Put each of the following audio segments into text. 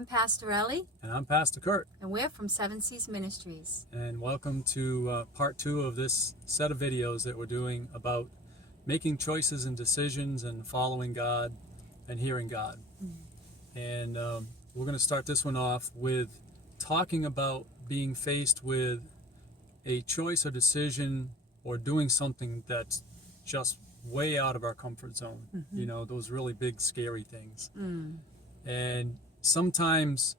I'm Pastor Ellie. And I'm Pastor Curt. And we're from Seven Seas Ministries. And welcome to part 2 of this set of videos that we're doing about making choices and decisions and following God and hearing God. And we're going to start this one off with talking about being faced with a choice or decision or doing something that's just way out of our comfort zone. You know, those really big, scary things. And sometimes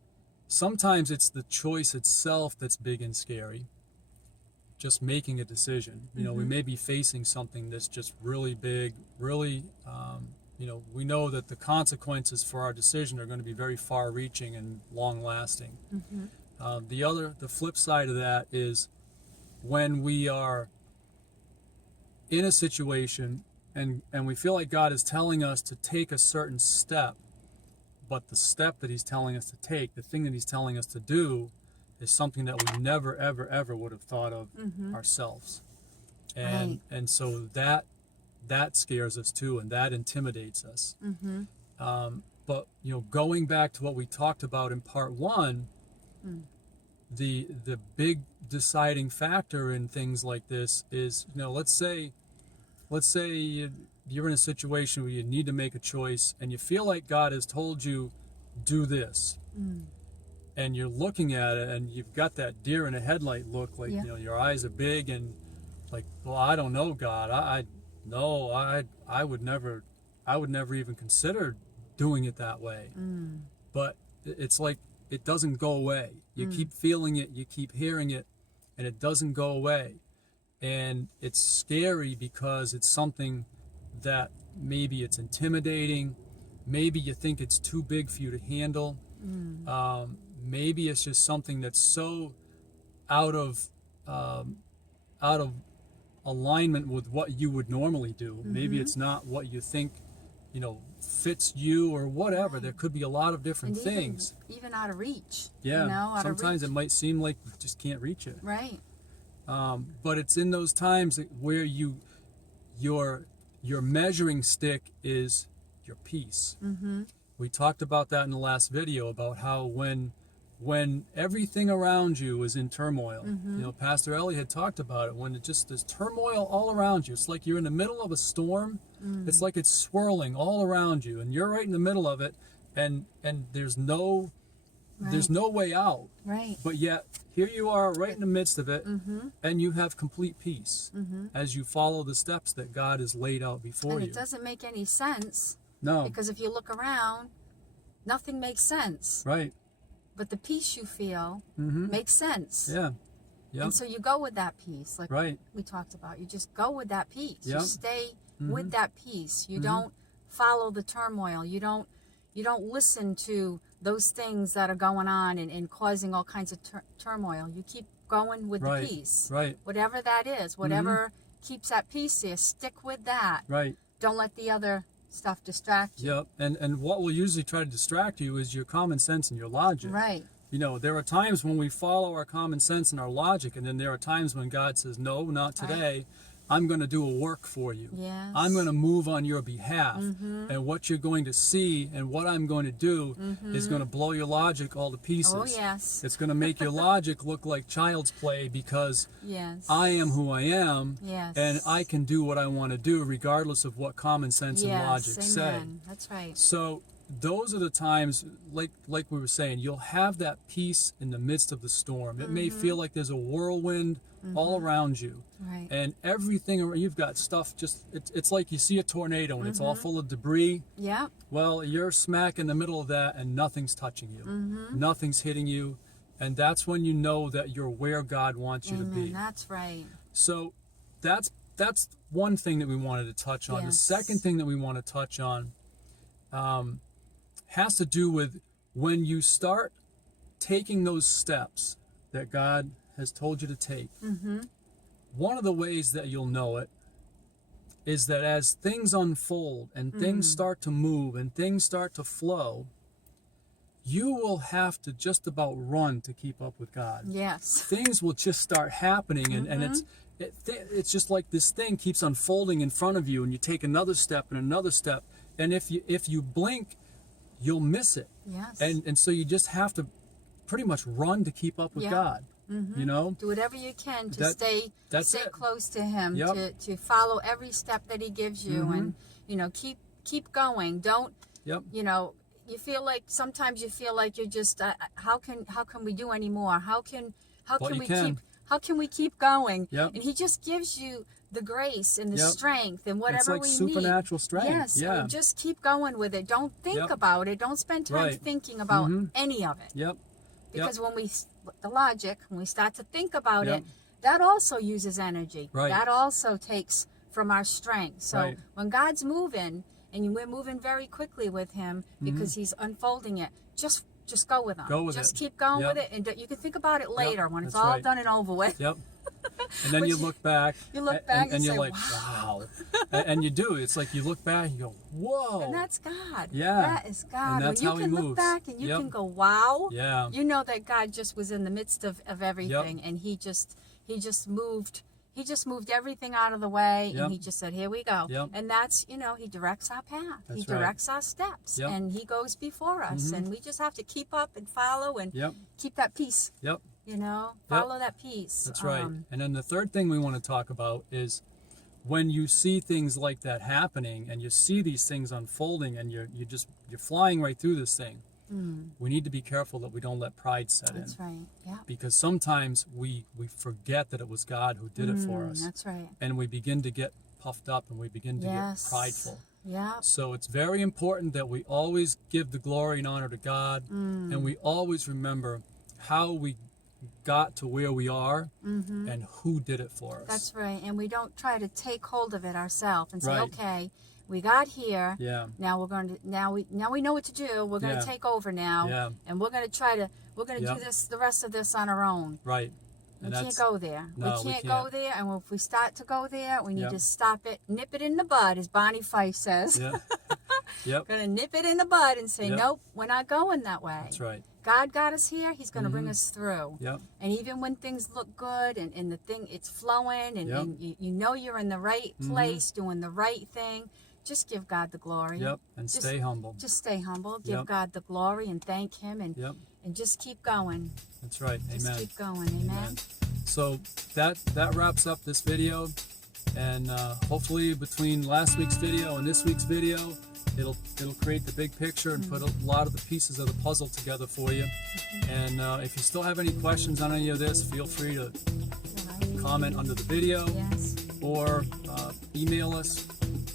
it's the choice itself that's big and scary. Just making a decision. You know, we may be facing something that's just really big, really, you know, we know that the consequences for our decision are going to be very far-reaching and long-lasting. The flip side of that is when we are in a situation and we feel like God is telling us to take a certain step, but the step that he's telling us to take, the thing that he's telling us to do, is something that we never, ever, ever would have thought of ourselves. And so that scares us too, and that intimidates us. But, you know, going back to what we talked about in part 1, the big deciding factor in things like this is, you know, let's say you're in a situation where you need to make a choice and you feel like God has told you, do this. And you're looking at it and you've got that deer in a headlight look, like, you know, your eyes are big and like, well, I don't know, God. I would never even consider doing it that way. But it's like, it doesn't go away. You keep feeling it, you keep hearing it, and it doesn't go away. And it's scary because it's something that maybe it's intimidating, maybe you think it's too big for you to handle, maybe it's just something that's so out of alignment with what you would normally do. Maybe it's not what you think, you know, fits you or whatever. There could be a lot of different things. Even out of reach. Yeah, you know, sometimes it might seem like you just can't reach it. Right. But it's in those times where your measuring stick is your peace. We talked about that in the last video, about how when everything around you is in turmoil, you know, Pastor Ellie had talked about it, when there's turmoil all around you. It's like you're in the middle of a storm. It's like it's swirling all around you, and you're right in the middle of it, and there's no way out. Right. But yet, here you are right in the midst of it, and you have complete peace as you follow the steps that God has laid out before you. And it doesn't make any sense. No. Because if you look around, nothing makes sense. Right. But the peace you feel makes sense. Yeah. Yep. And so you go with that peace, like we talked about. You just go with that peace. Yep. You stay with that peace. You don't follow the turmoil. You don't listen to those things that are going on and causing all kinds of turmoil. You keep going with the peace. Right. Whatever that is, whatever keeps that peace there, stick with that. Right. Don't let the other stuff distract you. Yep. And what will usually try to distract you is your common sense and your logic. Right. You know, there are times when we follow our common sense and our logic, and then there are times when God says, no, not today. I'm going to do a work for you. Yes. I'm going to move on your behalf. And what you're going to see and what I'm going to do is going to blow your logic all to pieces. Oh, yes. It's going to make your logic look like child's play, because I am who I am, and I can do what I want to do regardless of what common sense and logic say. That's right. So those are the times, like we were saying, you'll have that peace in the midst of the storm. It may feel like there's a whirlwind all around you. Right. And everything, you've got stuff just, it's like you see a tornado and it's all full of debris. Yeah. Well, you're smack in the middle of that and nothing's touching you. Nothing's hitting you. And that's when you know that you're where God wants you to be. That's right. So that's one thing that we wanted to touch on. The second thing that we want to touch on has to do with when you start taking those steps that God has told you to take. One of the ways that you'll know it is that as things unfold and things start to move and things start to flow, you will have to just about run to keep up with God. Yes. Things will just start happening, and it's just like this thing keeps unfolding in front of you, and you take another step and another step, and if you blink, you'll miss it. Yes. And so you just have to pretty much run to keep up with God. You know, do whatever you can to stay close to Him, to follow every step that He gives you, and you know, keep going. Don't you know? You feel like sometimes you feel like you're just how can we do any more? How can we keep going? Yep. And He just gives you the grace and the strength and whatever it's like we supernatural need. strength. Yes, so just keep going with it. Don't think about it. Don't spend time thinking about any of it. Yep. Because when we start to think about it, that also uses energy. Right. That also takes from our strength. So when God's moving, and we're moving very quickly with Him because He's unfolding it, just go with Him. Just keep going with it, and you can think about it later when it's all done and over with. Yep. And then you look back. And you're say, like, wow. And you do. It's like you look back and you go, whoa. And that's God. Yeah. That is God. And that's when how you He can moves. look back and you can go, wow. Yeah. You know that God just was in the midst of everything, and He just moved. He just moved everything out of the way, and He just said, here we go. And that's, you know, He directs our path. He directs our steps, and He goes before us. And we just have to keep up and follow and keep that peace. You know, follow that peace. That's right. And then the third thing we want to talk about is when you see things like that happening, and you see these things unfolding, and you're flying right through this thing. We need to be careful that we don't let pride set in. That's right. Yeah. Because sometimes we forget that it was God who did it for us. That's right. And we begin to get puffed up, and we begin to get prideful. Yeah. So it's very important that we always give the glory and honor to God, and we always remember how we got to where we are and who did it for us. That's right. And we don't try to take hold of it ourselves and say, okay, we got here. Now we're going to now we know what to do. We're going to take over now, and we're going to do this the rest of this on our own. Right. We can't go there. No, we can't go there. And if we start to go there, we need to stop it, nip it in the bud, as Bonnie Fife says. We're going to nip it in the bud and say, nope, we're not going that way. That's right. God got us here. He's going to bring us through. And even when things look good and the thing, it's flowing, and you know you're in the right place, doing the right thing, just give God the glory. And stay humble. Just stay humble. Give God the glory and thank Him, and just keep going. That's right. Just Amen. keep going. Amen. So that wraps up this video, and hopefully between last week's video and this week's video, it'll create the big picture and put a lot of the pieces of the puzzle together for you. And if you still have any questions on any of this, feel free to comment under the video or email us.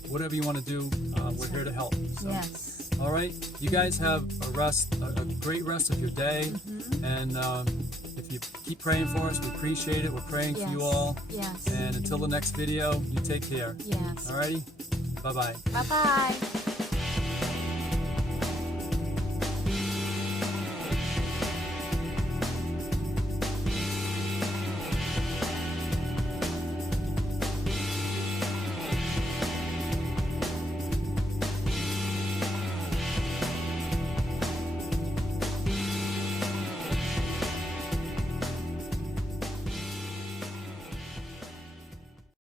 Whatever you want to do, we're here to help. So. All right. You guys have a great rest of your day. And if you keep praying for us, we appreciate it. We're praying for you all. And until the next video, you take care. All righty. Bye-bye. Bye-bye.